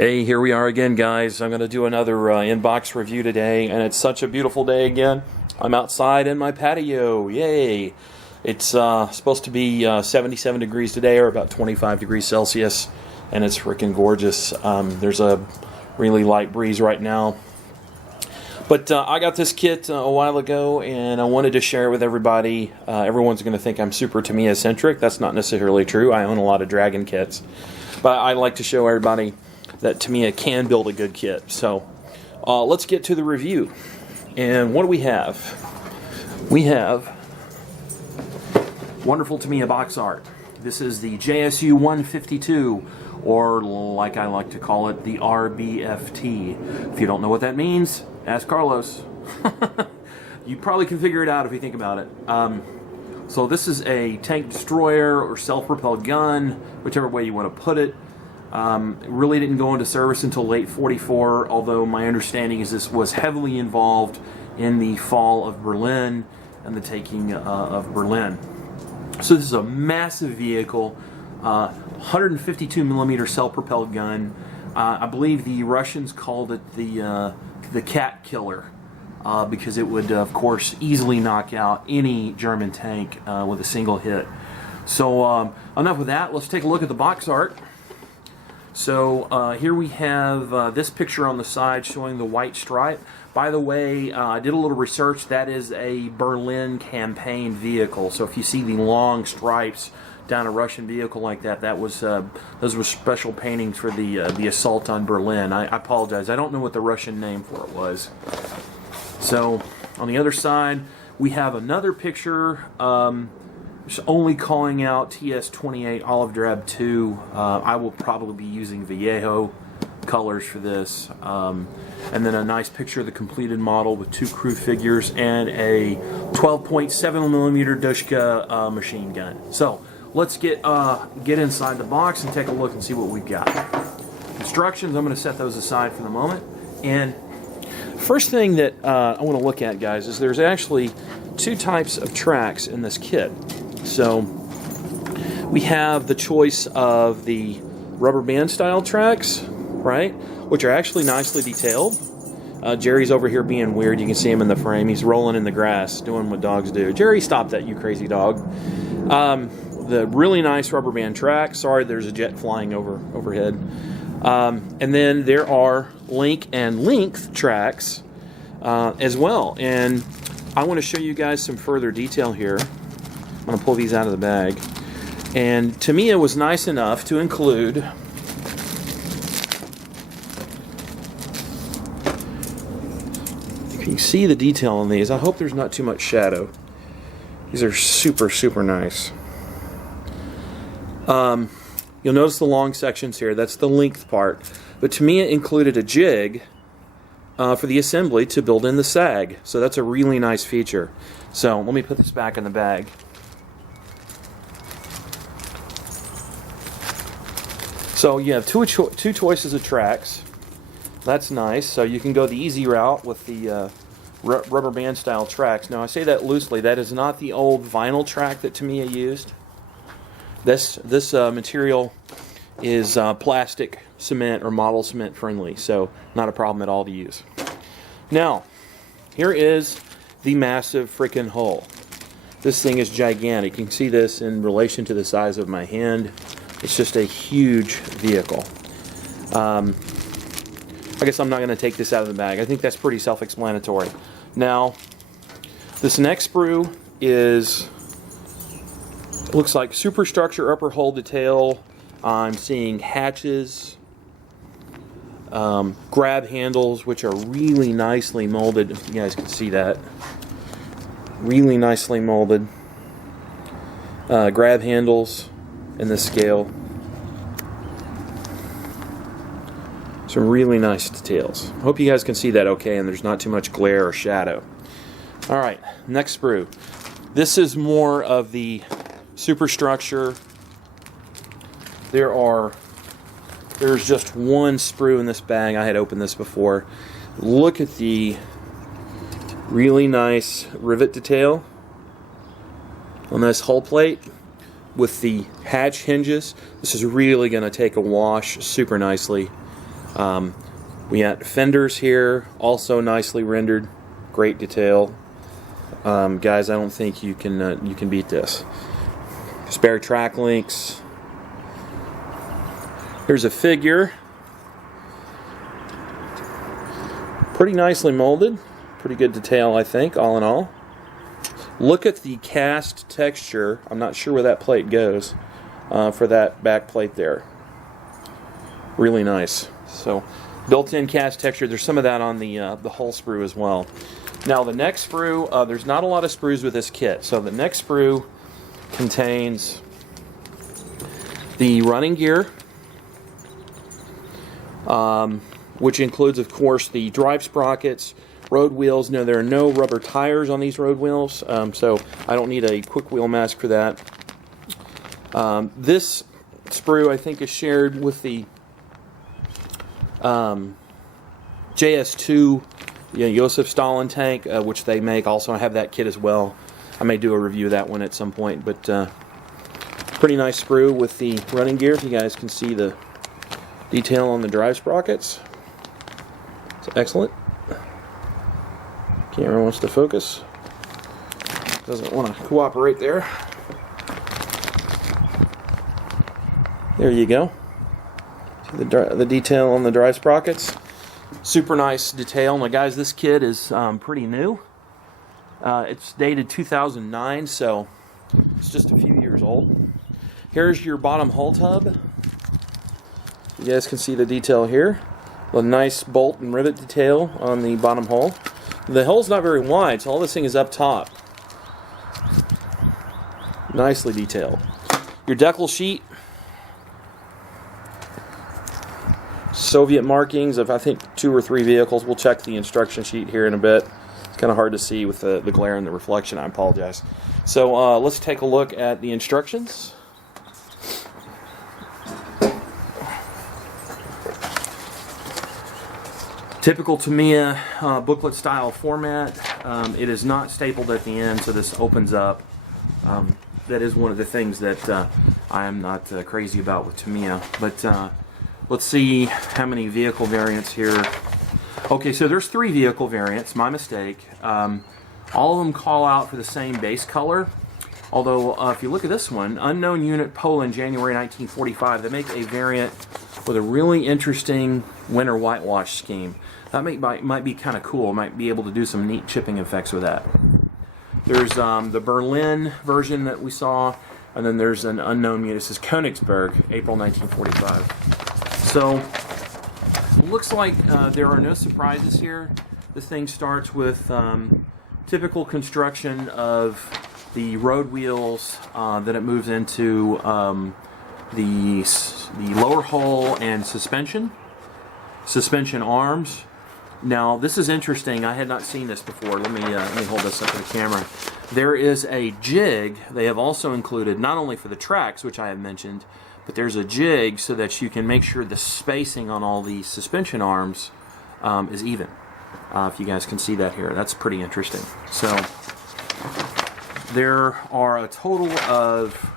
Hey, here we are again, guys. I'm going to do another inbox review today, and it's such a beautiful day again. I'm outside in my patio. Yay! It's supposed to be 77 degrees today, or about 25 degrees Celsius, and it's freaking gorgeous. There's a really light breeze right now. But I got this kit a while ago, and I wanted to share it with everybody. Everyone's going to think I'm super Tamiya-centric. That's not necessarily true. I own a lot of Dragon kits. But I like to show everybody that Tamiya can build a good kit. So let's get to the review. And what do we have? We have wonderful Tamiya box art. This is the JSU-152, or like I like to call it, the RBFT. If you don't know what that means, ask Carlos. You probably can figure it out if you think about it. So this is a tank destroyer or self-propelled gun, whichever way you want to put it. It really didn't go into service until late '44, although my understanding is this was heavily involved in the fall of Berlin and the taking of Berlin. So this is a massive vehicle, 152 millimeter self-propelled gun. I believe the Russians called it the cat killer because it would, of course, easily knock out any German tank with a single hit. So enough with that. Let's take a look at the box art. So here we have this picture on the side showing the white stripe. By the way, I did a little research. That is a Berlin campaign vehicle. So if you see the long stripes down a Russian vehicle like that, that was those were special paintings for the assault on Berlin. I apologize. I don't know what the Russian name for it was. So on the other side, we have another picture. It's only calling out TS-28 Olive Drab 2. I will probably be using Vallejo colors for this. And then a nice picture of the completed model with two crew figures and a 12.7 millimeter Dushka machine gun. So let's get inside the box and take a look and see what we've got. Instructions, I'm going to set those aside for the moment. And first thing that I want to look at, guys, is there's actually two types of tracks in this kit. So we have the choice of the rubber band style tracks, right, which are actually nicely detailed. Jerry's over here being weird. You can see him in the frame. He's rolling in the grass, doing what dogs do. Jerry, stop that, you crazy dog. The really nice rubber band track. Sorry, there's a jet flying overhead. And then there are link and length tracks as well. And I want to show you guys some further detail here. I'm going to pull these out of the bag. And Tamiya was nice enough to include you can see the detail on these. I hope there's not too much shadow. These are super, super nice. You'll notice the long sections here. That's the length part. But Tamiya included a jig for the assembly to build in the sag. So that's a really nice feature. So let me put this back in the bag. So you have two choices of tracks. That's nice. So you can go the easy route with the rubber band style tracks. Now I say that loosely. That is not the old vinyl track that Tamiya used. This material is plastic cement or model cement friendly, so not a problem at all to use. Now, here is the massive freaking hull. This thing is gigantic. You can see this in relation to the size of my hand. It's just a huge vehicle. I guess I'm not going to take this out of the bag. I think that's pretty self-explanatory. Now, this next sprue looks like superstructure upper hull detail. I'm seeing hatches, grab handles, which are really nicely molded. If you guys can see that. Really nicely molded. Grab handles in the scale. Some really nice details. I hope you guys can see that okay and there's not too much glare or shadow. Alright, next sprue. This is more of the superstructure. There's just one sprue in this bag. I had opened this before. Look at the really nice rivet detail on this hull plate with the hatch hinges. This is really going to take a wash super nicely. We got fenders here, also nicely rendered, great detail. Guys, I don't think you can beat this. Spare track links. Here's a figure. Pretty nicely molded. Pretty good detail, I think, all in all. Look at the cast texture. I'm not sure where that plate goes for that back plate there. Really nice. So, built-in cast texture. There's some of that on the hull sprue as well. Now, the neck sprue, there's not a lot of sprues with this kit. So, the neck sprue contains the running gear, which includes, of course, the drive sprockets, road wheels. No, there are no rubber tires on these road wheels, so I don't need a quick wheel mask for that. This sprue, I think, is shared with the JS2 Joseph Stalin tank, which they make. Also, I have that kit as well. I may do a review of that one at some point, but pretty nice sprue with the running gear. If you guys can see the detail on the drive sprockets. It's excellent. Camera wants to focus. Doesn't want to cooperate there. There you go. See the detail on the drive sprockets. Super nice detail. Now, guys, this kit is pretty new. It's dated 2009, so it's just a few years old. Here's your bottom hull tub. You guys can see the detail here. A nice bolt and rivet detail on the bottom hull. The hull's not very wide, so all this thing is up top. Nicely detailed. Your decal sheet. Soviet markings of, I think, 2 or 3 vehicles. We'll check the instruction sheet here in a bit. It's kind of hard to see with the glare and the reflection. I apologize. So let's take a look at the instructions. Typical Tamiya booklet style format. It is not stapled at the end, so this opens up. That is one of the things that I am not crazy about with Tamiya. But let's see how many vehicle variants here. Okay, so there's 3 vehicle variants, my mistake. All of them call out for the same base color. Although, if you look at this one, Unknown Unit Poland, January 1945, they make a variant with a really interesting winter whitewash scheme. That might be kind of cool. Might be able to do some neat chipping effects with that. There's the Berlin version that we saw, and then there's an unknown unit. This is Königsberg, April 1945. So, looks like there are no surprises here. This thing starts with typical construction of the road wheels, then it moves into the lower hull and suspension arms. Now, this is interesting. I had not seen this before. Let me hold this up to the camera. There is a jig they have also included, not only for the tracks, which I have mentioned, but there's a jig so that you can make sure the spacing on all the suspension arms is even. If you guys can see that here, that's pretty interesting. So there are a total of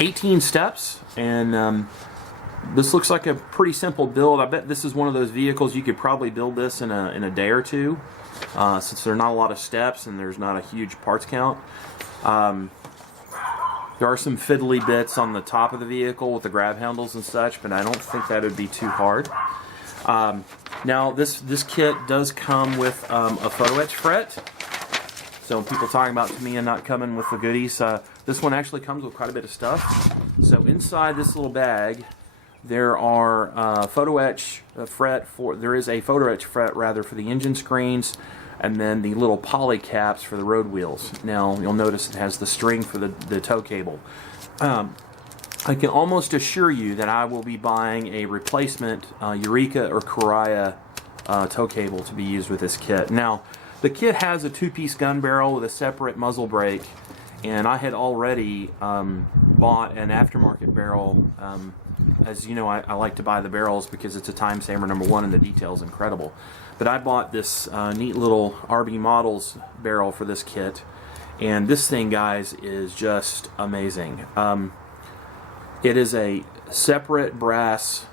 18 steps, and this looks like a pretty simple build. I bet this is one of those vehicles you could probably build this in a day or two, since there are not a lot of steps and there's not a huge parts count. There are some fiddly bits on the top of the vehicle with the grab handles and such, but I don't think that would be too hard. Now, this kit does come with a photo etch fret. So people talking about Tamiya not coming with the goodies, this one actually comes with quite a bit of stuff. So inside this little bag, there are photo etch fret for. There is a photo etch fret rather for the engine screens, and then the little poly caps for the road wheels. Now you'll notice it has the string for the tow cable. I can almost assure you that I will be buying a replacement Eureka or Karaya tow cable to be used with this kit. Now, the kit has a 2-piece gun barrel with a separate muzzle brake, and I had already bought an aftermarket barrel. As you know, I like to buy the barrels because it's a time saver, number one, and the detail's incredible. But I bought this neat little RB Models barrel for this kit, And this thing, guys, is just amazing. It is a separate brass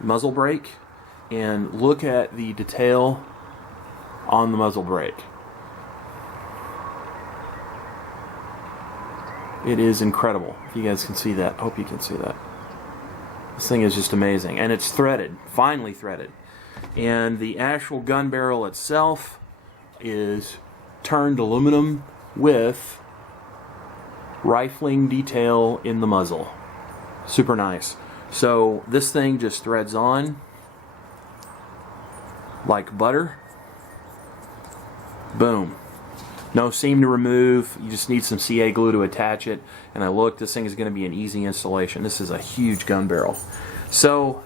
muzzle brake, and look at the detail on the muzzle brake. It is incredible. If you guys can see that, I hope you can see that. This thing is just amazing, and it's threaded, finely threaded. And the actual gun barrel itself is turned aluminum with rifling detail in the muzzle. Super nice. So this thing just threads on like butter. Boom. No seam to remove. You just need some CA glue to attach it. And I look, this thing is going to be an easy installation. This is a huge gun barrel. So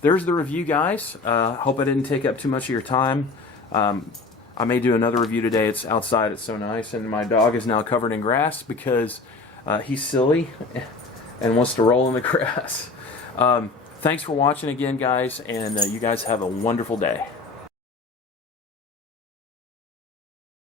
there's the review, guys. Hope I didn't take up too much of your time. I may do another review today. It's outside. It's so nice. And my dog is now covered in grass because he's silly and wants to roll in the grass. Thanks for watching again, guys. And you guys have a wonderful day.